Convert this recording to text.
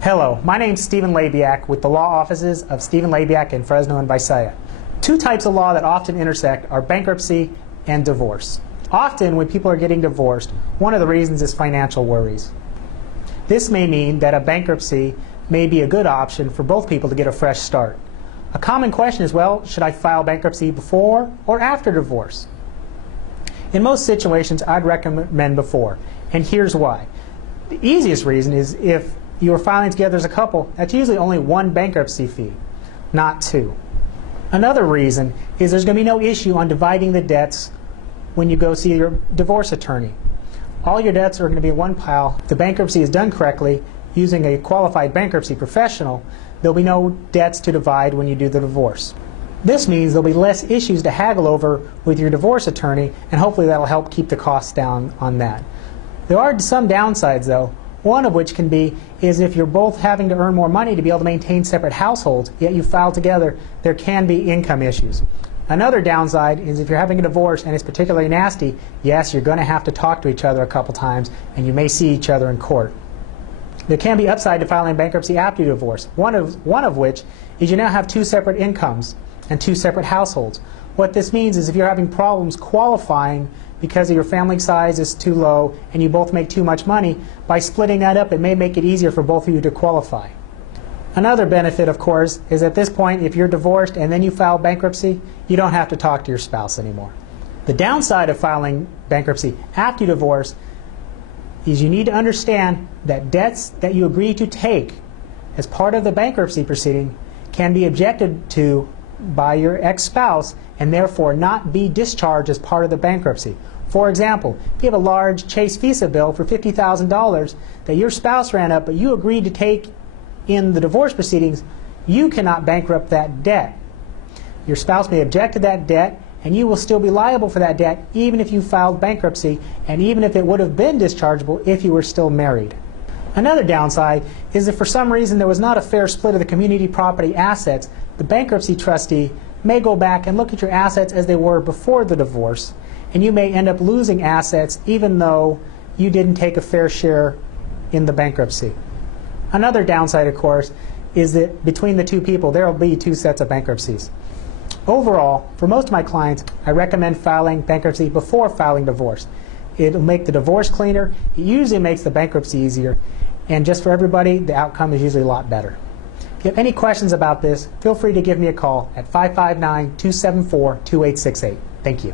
Hello, my name is Stephen Labiak with the law offices of Stephen Labiak in Fresno and Visalia. Two types of law that often intersect are bankruptcy and divorce. Often when people are getting divorced, one of the reasons is financial worries. This may mean that a bankruptcy may be a good option for both people to get a fresh start. A common question is, well, should I file bankruptcy before or after divorce? In most situations, I'd recommend before, and here's why. The easiest reason is if you are filing together as a couple, that's usually only one bankruptcy fee, not two. Another reason is there's going to be no issue on dividing the debts when you go see your divorce attorney. All your debts are going to be in one pile. If the bankruptcy is done correctly using a qualified bankruptcy professional, there'll be no debts to divide when you do the divorce. This means there'll be less issues to haggle over with your divorce attorney, and hopefully that'll help keep the costs down on that. There are some downsides though. One of which can be is if you're both having to earn more money to be able to maintain separate households, yet you file together, there can be income issues. Another downside is if you're having a divorce and it's particularly nasty, yes, you're going to have to talk to each other a couple times and you may see each other in court. There can be upside to filing bankruptcy after your divorce, one of which is you now have two separate incomes and two separate households. What this means is if you're having problems qualifying because of your family size is too low and you both make too much money, by splitting that up it may make it easier for both of you to qualify. Another benefit, of course, is at this point if you're divorced and then you file bankruptcy, you don't have to talk to your spouse anymore. The downside of filing bankruptcy after you divorce is you need to understand that debts that you agree to take as part of the bankruptcy proceeding can be objected to by your ex-spouse and therefore not be discharged as part of the bankruptcy. For example, if you have a large Chase Visa bill for $50,000 that your spouse ran up but you agreed to take in the divorce proceedings, you cannot bankrupt that debt. Your spouse may object to that debt and you will still be liable for that debt even if you filed bankruptcy and even if it would have been dischargeable if you were still married. Another downside is if for some reason there was not a fair split of the community property assets, the bankruptcy trustee may go back and look at your assets as they were before the divorce, and you may end up losing assets even though you didn't take a fair share in the bankruptcy. Another downside, of course, is that between the two people there will be two sets of bankruptcies. Overall, for most of my clients, I recommend filing bankruptcy before filing divorce. It'll make the divorce cleaner, it usually makes the bankruptcy easier, and just for everybody, the outcome is usually a lot better. If you have any questions about this, feel free to give me a call at 559-274-2868. Thank you.